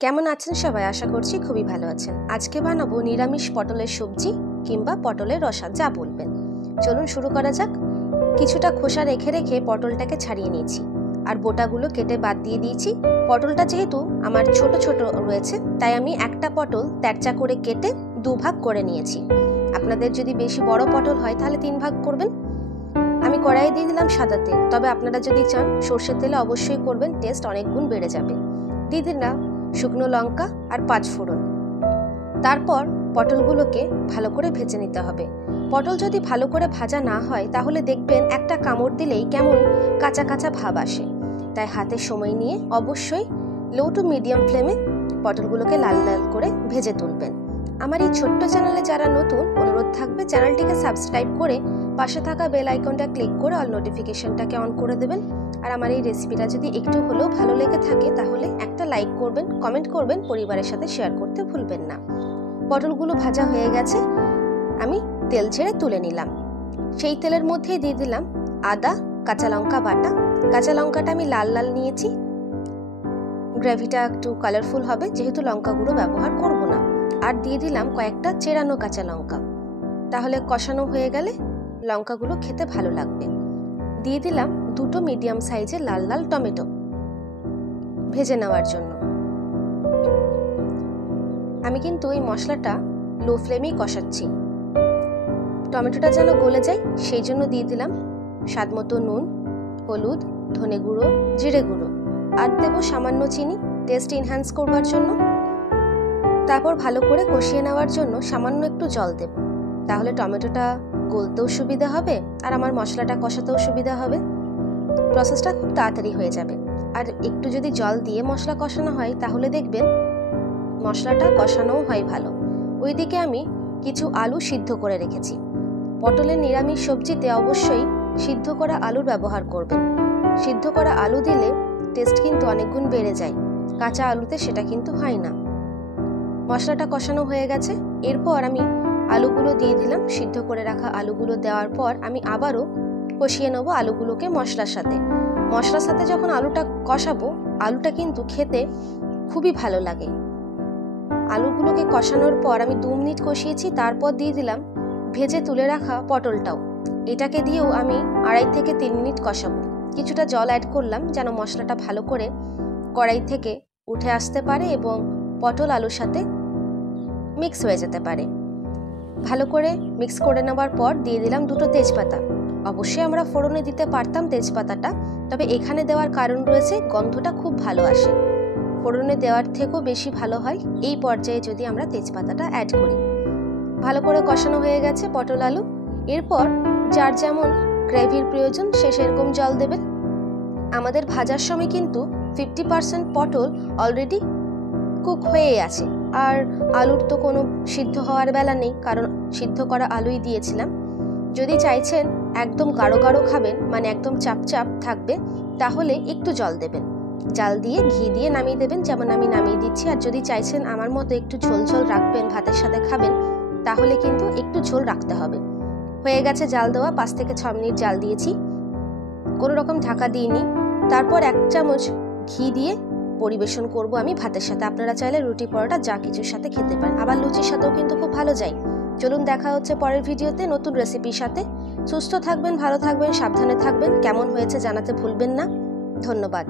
কেমন আছেন সবাই? আশা করছি খুবই ভালো আছেন। আজকে বানাবো নিরামিষ পটলের সবজি কিংবা পটলের রসা, যা বলবেন। চলুন শুরু করা যাক। কিছুটা খোসা রেখে রেখে পটলটাকে ছাড়িয়ে নিয়েছি আর বোটাগুলো কেটে বাদ দিয়ে দিয়েছি। পটলটা যেহেতু আমার ছোট ছোট রয়েছে, তাই আমি একটা পটল তেরচা করে কেটে দুভাগ করে নিয়েছি। আপনাদের যদি বেশি বড় পটল হয় তাহলে 3 ভাগ করবেন। আমি কড়াইয়ে দিয়ে দিলাম সাদা তেল, তবে আপনারা যদি চান সর্ষের তেলে অবশ্যই করবেন, টেস্ট অনেক গুণ বেড়ে যাবে। দিয়ে দিলাম শুকনো লঙ্কা আর 5 ফোড়ন। তারপর পটলগুলোকে ভালো করে ভেজে নিতে হবে। পটল যদি ভালো করে ভাজা না হয় তাহলে দেখবেন একটা কামড় দিলেই কেমন কাঁচা কাঁচা ভাব আসে। তাই হাতে সময় নিয়ে অবশ্যই লো টু মিডিয়াম ফ্লেমে পটলগুলোকে লাল লাল করে ভেজে তুলবেন। আমার এই ছোট্ট চ্যানেলে যারা নতুন, অনুরোধ থাকবে চ্যানেলটিকে সাবস্ক্রাইব করে পাশে থাকা বেল আইকনটা ক্লিক করে অল নোটিফিকেশনটাকে অন করে দেবেন। আর আমার এই রেসিপিটা যদি একটু হলেও ভালো লেগে থাকে তাহলে একটা লাইক করবেন, কমেন্ট করবেন, পরিবারের সাথে শেয়ার করতে ভুলবেন না। পটলগুলো ভাজা হয়ে গেছে, আমি তেল ছেড়ে তুলে নিলাম। সেই তেলের মধ্যেই দিয়ে দিলাম আদা, কাঁচা লঙ্কা বাটা। কাঁচা লঙ্কাটা আমি লাল লাল নিয়েছি, গ্রেভিটা একটু কালারফুল হবে যেহেতু লঙ্কা গুঁড়ো ব্যবহার করব না। আর দিয়ে দিলাম কয়েকটা চেরানো কাঁচা লঙ্কা, তাহলে কষানো হয়ে গেলে লঙ্কাগুলো খেতে ভালো লাগবে। দিয়ে দিলাম 2টো মিডিয়াম সাইজের লাল লাল টমেটো ভেজে নেওয়ার জন্য। আমি কিন্তু এই মশলাটা লো ফ্লেমেই কষাচ্ছি, টমেটোটা যেন গলে যায় সেই জন্য দিয়ে দিলাম স্বাদ মতো নুন, হলুদ, ধনে গুঁড়ো, জিরে গুঁড়ো, আর দেবো সামান্য চিনি টেস্ট এনহ্যান্স করবার জন্য। তারপর ভালো করে কষিয়ে নেওয়ার জন্য সামান্য একটু জল দেব, তাহলে টমেটোটা গলতেও সুবিধা হবে আর আমার মশলাটা কষাতেও সুবিধা হবে। প্রসেসটা খুব তাড়াতাড়ি হয়ে যাবে। আর একটু যদি জল দিয়ে মশলা কষানো হয় তাহলে দেখবেন মশলাটা কষানোও হয় ভালো। ওইদিকে আমি কিছু আলু সিদ্ধ করে রেখেছি। পটলের নিরামিষ সবজিতে অবশ্যই সিদ্ধ করা আলুর ব্যবহার করবেন। সিদ্ধ করা আলু দিলে টেস্ট কিন্তু অনেক গুণ বেড়ে যায়, কাঁচা আলুতে সেটা কিন্তু হয় না। মশলাটা কষানো হয়ে গেছে, এরপর আমি আলুগুলো দিয়ে দিলাম। সিদ্ধ করে রাখা আলুগুলো দেওয়ার পর আমি আবারও কষিয়ে নেবো আলুগুলোকে মশলার সাথে। মশলার সাথে যখন আলুটা কষাবো, আলুটা কিন্তু খেতে খুবই ভালো লাগে। আলুগুলোকে কষানোর পর আমি 2 মিনিট কষিয়েছি, তারপর দিয়ে দিলাম ভেজে তুলে রাখা পটলটাও। এটাকে দিয়েও আমি 2.5 থেকে 3 মিনিট কষাবো। কিছুটা জল অ্যাড করলাম যেন মশলাটা ভালো করে কড়াই থেকে উঠে আসতে পারে এবং পটল আলুর সাথে মিক্স হয়ে যেতে পারে। ভালো করে মিক্স করে নেওয়ার পর দিয়ে দিলাম 2টো তেজপাতা। অবশ্যই আমরা ফোড়নে দিতে পারতাম তেজপাতাটা, তবে এখানে দেওয়ার কারণ রয়েছে গন্ধটা খুব ভালো আসে। ফোড়নে দেওয়ার থেকেও বেশি ভালো হয় এই পর্যায়ে যদি আমরা তেজপাতাটা অ্যাড করি। ভালো করে কষানো হয়ে গেছে পটল আলু। এরপর যার যেমন গ্রেভির প্রয়োজন সে সেরকম জল দেবেন। আমাদের ভাজার সময় কিন্তু 50% পটল অলরেডি কুক হয়ে আছে, আর আলুর তো কোনো সিদ্ধ হওয়ার বেলা নেই, কারণ সিদ্ধ করা আলুই দিয়েছিলাম। যদি চাইছেন একদম গাঢ় গাঢ় খাবেন, মানে একদম চাপচাপ থাকবে, তাহলে একটু জল দেবেন। জাল দিয়ে ঘি দিয়ে নামিয়ে দেবেন, যেমন আমি নামিয়ে দিচ্ছি। আর যদি চাইছেন আমার মতো একটু ঝোল ঝোল রাখবেন, ভাতের সাথে খাবেন, তাহলে কিন্তু একটু ঝোল রাখতে হবে। হয়ে গেছে জাল দেওয়া, 5 থেকে 6 মিনিট জাল দিয়েছি, কোনো রকম ঢাকা দিইনি। তারপর 1 চামচ ঘি দিয়ে পরিবেশন করব আমি ভাতের সাথে। আপনারা চাইলে রুটি, পরোটা যা কিছুর সাথে খেতে পারেন, আবার লুচির সাথেও কিন্তু খুব ভালো যায়। চলুন দেখা হচ্ছে পরের ভিডিওতে নতুন রেসিপির সাথে। সুস্থ থাকবেন, ভালো থাকবেন, সাবধানে থাকবেন। কেমন হয়েছে জানাতে ভুলবেন না। ধন্যবাদ।